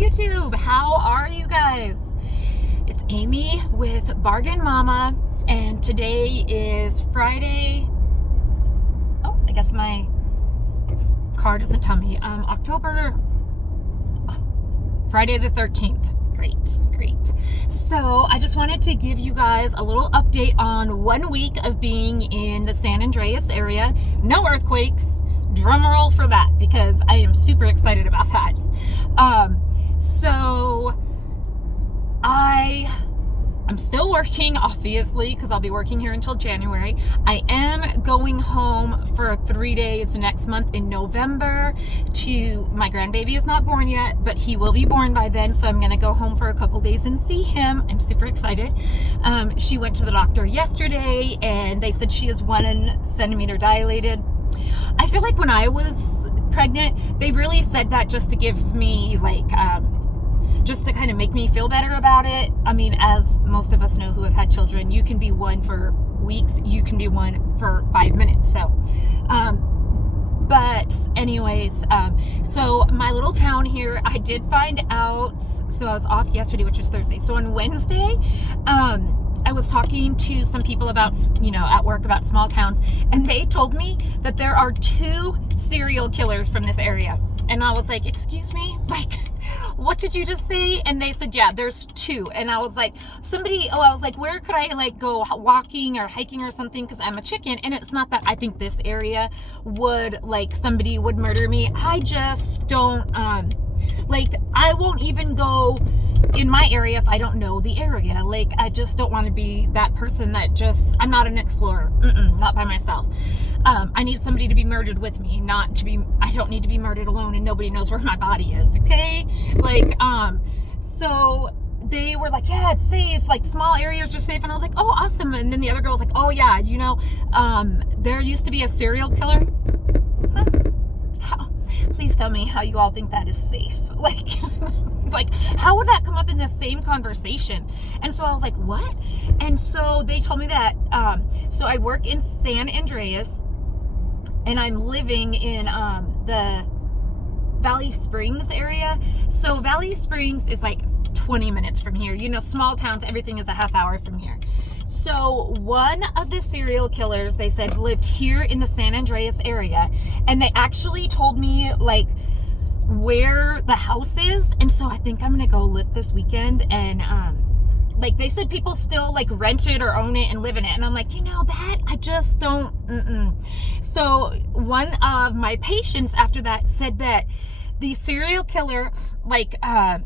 YouTube. How are you guys? It's Amy with Bargain Mama, and today is Friday. Oh, I guess my car doesn't tell me. Friday the 13th. Great. So I just wanted to give you guys a little update on 1 week of being in the San Andreas area. No earthquakes. Drum roll for that, because I am super excited about that. So I'm still working, obviously, because I'll be working here until January. I am going home for 3 days next month in November my grandbaby is not born yet, but he will be born by then. So I'm going to go home for a couple days and see him. I'm super excited. She went to the doctor yesterday and they said she is 1 centimeter dilated. I feel like when I was pregnant, they really said that just to give me just to kind of make me feel better about it. I mean, as most of us know who have had children, you can be one for weeks, you can be one for 5 minutes. So, but anyways, so my little town here, I did find out, so I was off yesterday, which was Thursday. So on Wednesday, I was talking to some people about, at work about small towns, and they told me that there are 2 serial killers from this area. And I was like, excuse me? What did you just say? And they said, yeah, there's 2. And I was like, where could I go walking or hiking or something? Because I'm a chicken. And it's not that I think this area would, somebody would murder me. I just don't, I won't even go in my area if I don't know the area. I just don't want to be that person I'm not an explorer. Not by myself. I need somebody to be murdered with me, I don't need to be murdered alone and nobody knows where my body is, okay? So they were like, yeah, it's safe, small areas are safe, and I was like, oh, awesome. And then the other girl was like, oh yeah, there used to be a serial killer. Please tell me how you all think that is safe. How would that come up in the same conversation? And so I was like, what? And so they told me that, so I work in San Andreas, and I'm living in the Valley Springs area. So Valley Springs is 20 minutes from here. Small towns, everything is a half hour from here. So one of the serial killers, they said, lived here in the San Andreas area, and they actually told me where the house is. And so I think I'm gonna go look this weekend, and they said people still rent it or own it and live in it, and I'm like, that I just don't. So one of my patients after that said that the serial killer,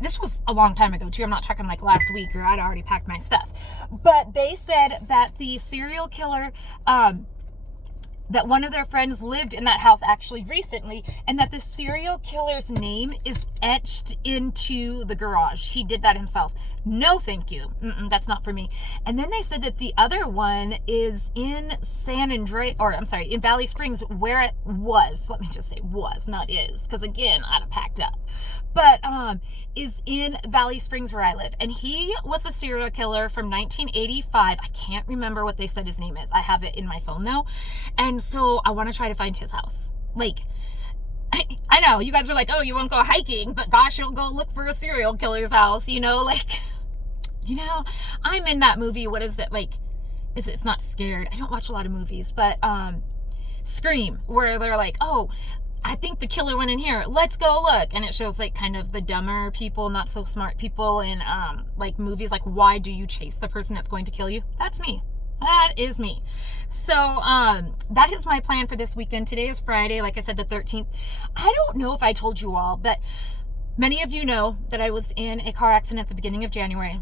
this was a long time ago too, I'm not talking last week, or I'd already packed my stuff, but they said that the serial killer, that one of their friends lived in that house actually recently, and that the serial killer's name is etched into the garage. He did that himself. No, thank you. That's not for me. And then they said that the other one is in in Valley Springs, where it was. Let me just say was, not is, because again, I'd have packed up. But is in Valley Springs where I live. And he was a serial killer from 1985. I can't remember what they said his name is. I have it in my phone though. And so I want to try to find his house. I know you guys are like, oh, you won't go hiking, but gosh, you'll go look for a serial killer's house, I'm in that movie. What is it? It's not Scared. I don't watch a lot of movies, but Scream, where they're like, oh, I think the killer went in here. Let's go look. And it shows kind of the dumber people, not so smart people in movies. Why do you chase the person that's going to kill you? That's me. That is me. So that is my plan for this weekend. Today is Friday, like I said, the 13th. I don't know if I told you all, but many of you know that I was in a car accident at the beginning of January,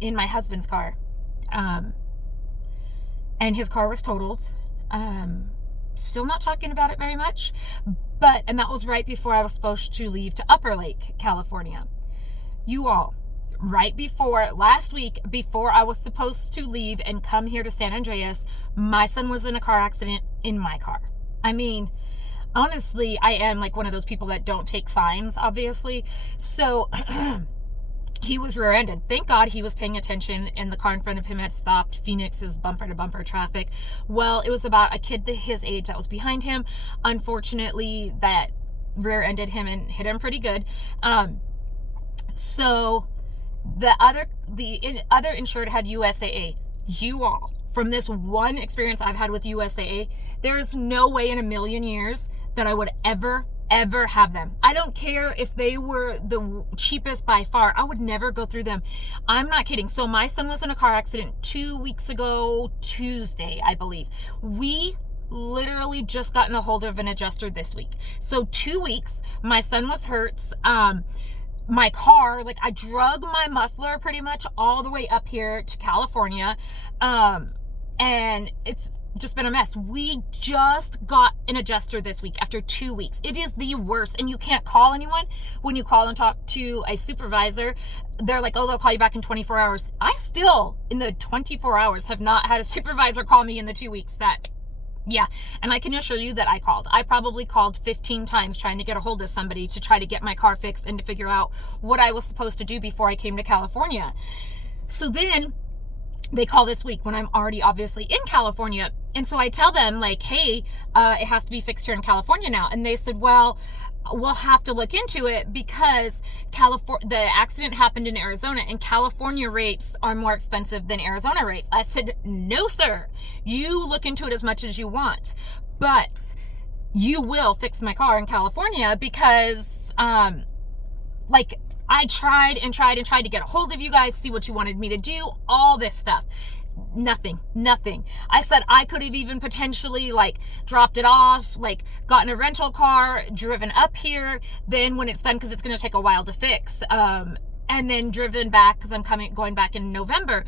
in my husband's car. And his car was totaled. Still not talking about it very much, and that was right before I was supposed to leave to Upper Lake, California. You all, right before last week, before I was supposed to leave and come here to San Andreas, my son was in a car accident in my car. I mean, honestly, I am one of those people that don't take signs, obviously. So he was rear-ended. Thank God he was paying attention, and the car in front of him had stopped. Phoenix's bumper-to-bumper traffic. Well, it was about a kid his age that was behind him. Unfortunately, that rear-ended him and hit him pretty good. So the other insured had USAA. You all, from this one experience I've had with USAA, there is no way in a million years that I would ever have them. I don't care if they were the cheapest by far. I would never go through them. I'm not kidding. So my son was in a car accident 2 weeks ago, Tuesday, I believe. We literally just gotten a hold of an adjuster this week. So 2 weeks, my son was hurt. My car, like I drug my muffler pretty much all the way up here to California. And it's just been a mess. We just got an adjuster this week after 2 weeks. It is the worst. And you can't call anyone. When you call and talk to a supervisor, they're like, oh, they'll call you back in 24 hours. I still, in the 24 hours, have not had a supervisor call me in the 2 weeks yeah. And I can assure you that I called. I probably called 15 times trying to get a hold of somebody to try to get my car fixed and to figure out what I was supposed to do before I came to California. So then they call this week when I'm already obviously in California. And so I tell them like, hey, it has to be fixed here in California now. And they said, well, we'll have to look into it because the accident happened in Arizona and California rates are more expensive than Arizona rates. I said, no, sir, you look into it as much as you want, but you will fix my car in California because, like I tried to get a hold of you guys, see what you wanted me to do, all this stuff. Nothing. I said I could have even potentially like dropped it off, like gotten a rental car, driven up here, then when it's done, because it's going to take a while to fix, and then driven back because I'm going back in November.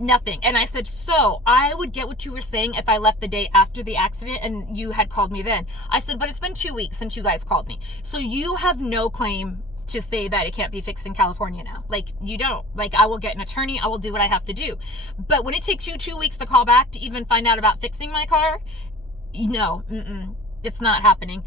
Nothing. And I said, so I would get what you were saying if I left the day after the accident and you had called me then. I said, but it's been 2 weeks since you guys called me, so you have no claim to say that it can't be fixed in California now. Like, you don't. Like, I will get an attorney. I will do what I have to do. But when it takes you 2 weeks to call back to even find out about fixing my car, no, it's not happening.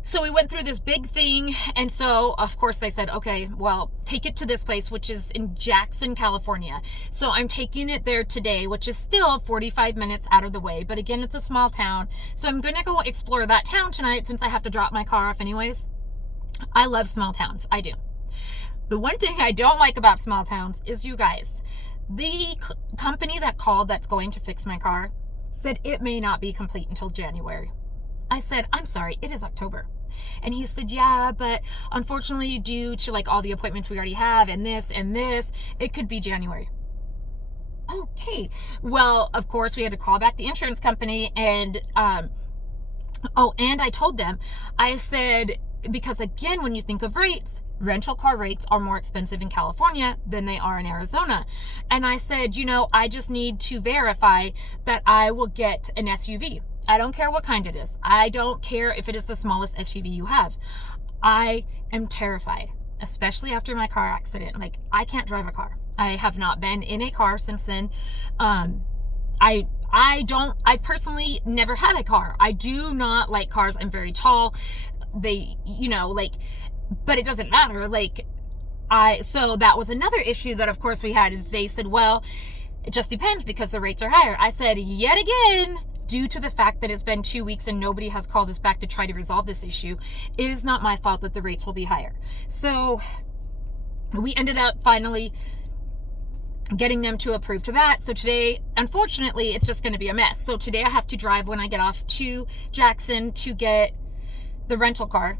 So we went through this big thing. And so, of course, they said, okay, well, take it to this place, which is in Jackson, California. So I'm taking it there today, which is still 45 minutes out of the way. But again, it's a small town. So I'm going to go explore that town tonight since I have to drop my car off anyways. I love small towns. I do. The one thing I don't like about small towns is, you guys, the company that called that's going to fix my car said it may not be complete until January. I said, I'm sorry, it is October. And he said, yeah, but unfortunately due to like all the appointments we already have and this, it could be January. Okay. Well, of course we had to call back the insurance company and and I told them, I said, because again, when you think of rates, rental car rates are more expensive in California than they are in Arizona. And I said, I just need to verify that I will get an SUV. I don't care what kind it is. I don't care if it is the smallest SUV you have. I am terrified, especially after my car accident. Like, I can't drive a car. I have not been in a car since then. I personally never had a car. I do not like cars. I'm very tall. They, but it doesn't matter. So that was another issue that of course we had, is they said, well, it just depends because the rates are higher. I said, yet again, due to the fact that it's been 2 weeks and nobody has called us back to try to resolve this issue, it is not my fault that the rates will be higher. So we ended up finally getting them to approve to that. So today, unfortunately, it's just going to be a mess. So today I have to drive when I get off to Jackson to get the rental car.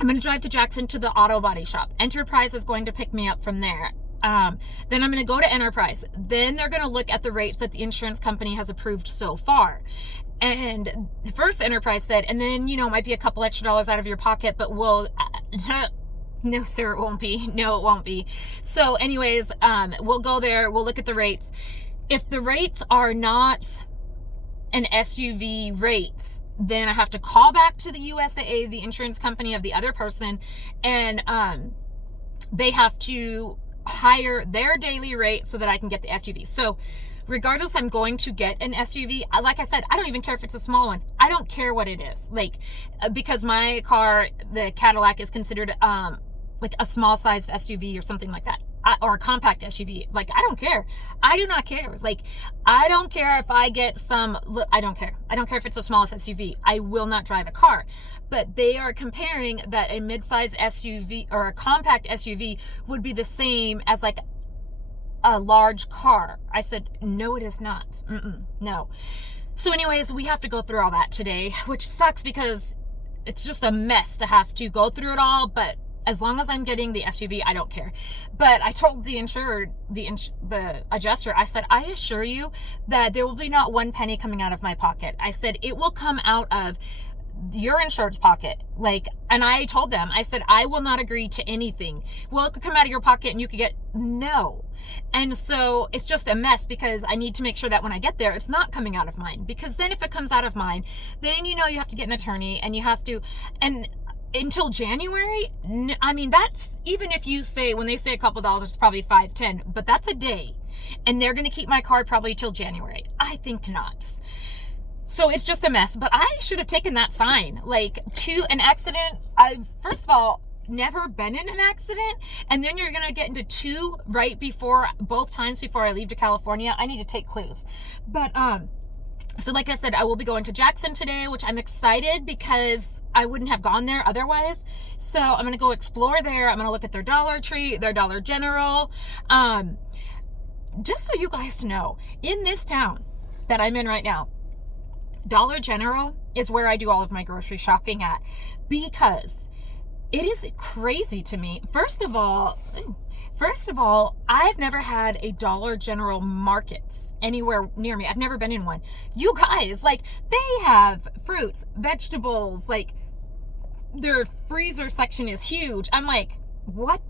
I'm going to drive to Jackson to the auto body shop. Enterprise is going to pick me up from there. Then I'm going to go to Enterprise. Then they're going to look at the rates that the insurance company has approved so far. And the first Enterprise said, and then, it might be a couple extra dollars out of your pocket, but we'll, no, sir, it won't be. No, it won't be. So anyways, we'll go there. We'll look at the rates. If the rates are not an SUV rates, then I have to call back to the USAA, the insurance company of the other person, and they have to higher their daily rate so that I can get the SUV. So regardless, I'm going to get an SUV. Like I said, I don't even care if it's a small one. I don't care what it is. Because my car, the Cadillac, is considered like a small sized SUV or something like that. or a compact SUV. Like, I don't care. I do not care. Like, I don't care if I get I don't care. I don't care if it's the smallest SUV. I will not drive a car. But they are comparing that a midsize SUV or a compact SUV would be the same as like a large car. I said, no, it is not. No. So anyways, we have to go through all that today, which sucks because it's just a mess to have to go through it all. But as long as I'm getting the SUV, I don't care. But I told the insured, the adjuster, I said, I assure you that there will be not one penny coming out of my pocket. I said, it will come out of your insured's pocket. Like, and I told them, I said, I will not agree to anything. Well, it could come out of your pocket and you could get no. And so it's just a mess because I need to make sure that when I get there, it's not coming out of mine. Because then if it comes out of mine, then you have to get an attorney and you have to, and until January, I mean, that's, even if you say, when they say a couple dollars, it's probably $5, $10, but that's a day. And they're going to keep my car probably till January. I think not. So it's just a mess, but I should have taken that sign. Like, to an accident, I've, first of all, never been in an accident, and then you're gonna get into two right before, both times before I leave to California. I need to take clues. But so like I said, I will be going to Jackson today, which I'm excited because I wouldn't have gone there otherwise. So I'm gonna go explore there. I'm gonna look at their Dollar Tree, their Dollar General. Just so you guys know, in this town that I'm in right now, Dollar General is where I do all of my grocery shopping at, because it is crazy to me. First of all, I've never had a Dollar General Markets anywhere near me. I've never been in one. You guys, like, they have fruits, vegetables, like, their freezer section is huge. I'm like, what?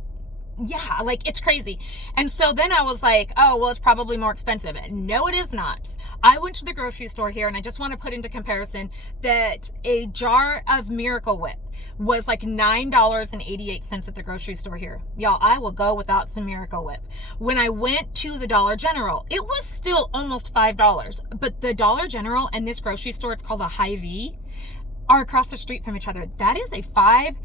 Yeah, like, it's crazy. And so then I was like, oh, well, it's probably more expensive. No, it is not. I went to the grocery store here, and I just want to put into comparison that a jar of Miracle Whip was like $9.88 at the grocery store here. Y'all, I will go without some Miracle Whip. When I went to the Dollar General, it was still almost $5. But the Dollar General and this grocery store, it's called a Hy-Vee, are across the street from each other. That is a $5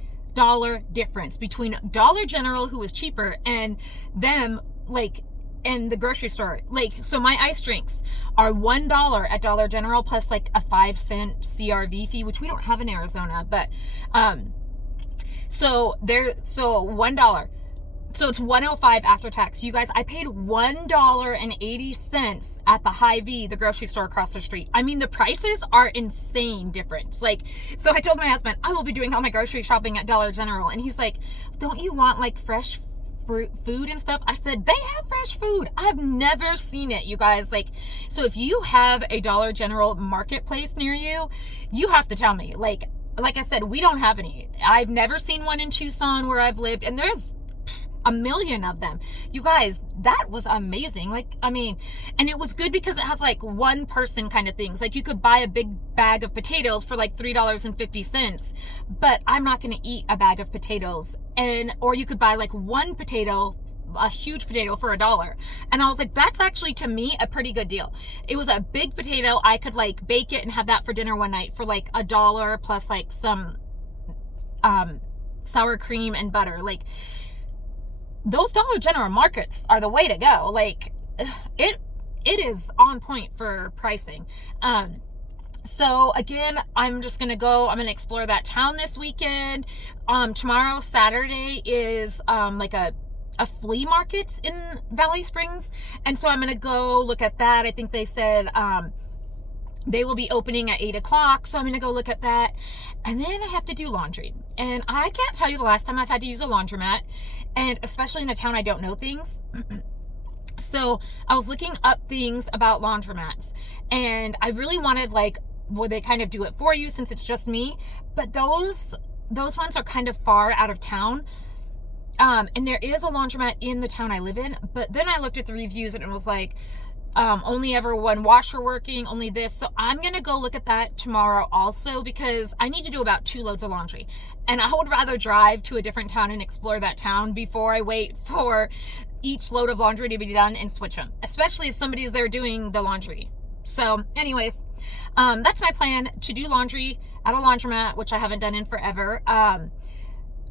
difference between Dollar General, who is cheaper, and them, like, in the grocery store. Like, so my ice drinks are $1 at Dollar General plus like a 5-cent CRV fee, which we don't have in Arizona, but so $1. So it's $1.05 after tax. You guys, I paid $1.80 at the Hy-Vee, the grocery store across the street. I mean, the prices are insane difference. Like, so I told my husband, I will be doing all my grocery shopping at Dollar General. And he's like, don't you want like fresh food and stuff? I said, they have fresh food. I've never seen it, you guys. Like, so if you have a Dollar General marketplace near you, you have to tell me. Like I said, we don't have any. I've never seen one in Tucson where I've lived, and there's a million of them. You guys, that was amazing. Like, I mean, and it was good because it has like one person kind of things. Like, you could buy a big bag of potatoes for like $3.50, but I'm not going to eat a bag of potatoes. Or you could buy like one potato, a huge potato, for $1. And I was like, that's actually, to me, a pretty good deal. It was a big potato. I could like bake it and have that for dinner one night for like $1 plus like some sour cream and butter. Like, those Dollar General markets are the way to go. Like, it is on point for pricing. So again, I'm just going to explore that town this weekend. Tomorrow, Saturday, is like a flea market in Valley Springs. And so I'm going to go look at that. I think they said, they will be opening at 8 o'clock. So I'm going to go look at that. And then I have to do laundry. And I can't tell you the last time I've had to use a laundromat. And especially in a town I don't know things. So I was looking up things about laundromats. And I really wanted, like, would they kind of do it for you since it's just me? But those ones are kind of far out of town. And there is a laundromat in the town I live in. But then I looked at the reviews and it was like, only ever one washer working, only this. So I'm going to go look at that tomorrow also, because I need to do about 2 loads of laundry. And I would rather drive to a different town and explore that town before I wait for each load of laundry to be done and switch them, especially if somebody's there doing the laundry. So anyways, that's my plan, to do laundry at a laundromat, which I haven't done in forever.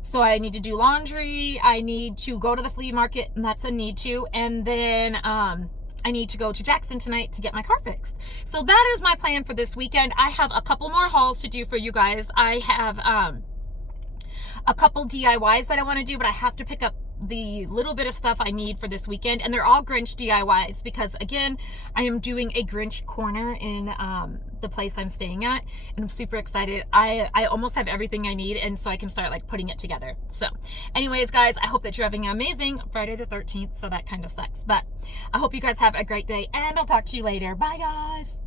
So I need to do laundry. I need to go to the flea market, and that's a need to. And then I need to go to Jackson tonight to get my car fixed. So that is my plan for this weekend. I have a couple more hauls to do for you guys. I have a couple DIYs that I want to do, but I have to pick up the little bit of stuff I need for this weekend, and they're all Grinch DIYs because, again, I am doing a Grinch corner in the place I'm staying at, and I'm super excited. I almost have everything I need, and so I can start like putting it together. So anyways, guys, I hope that you're having an amazing Friday the 13th, so that kind of sucks, but I hope you guys have a great day, and I'll talk to you later. Bye, guys.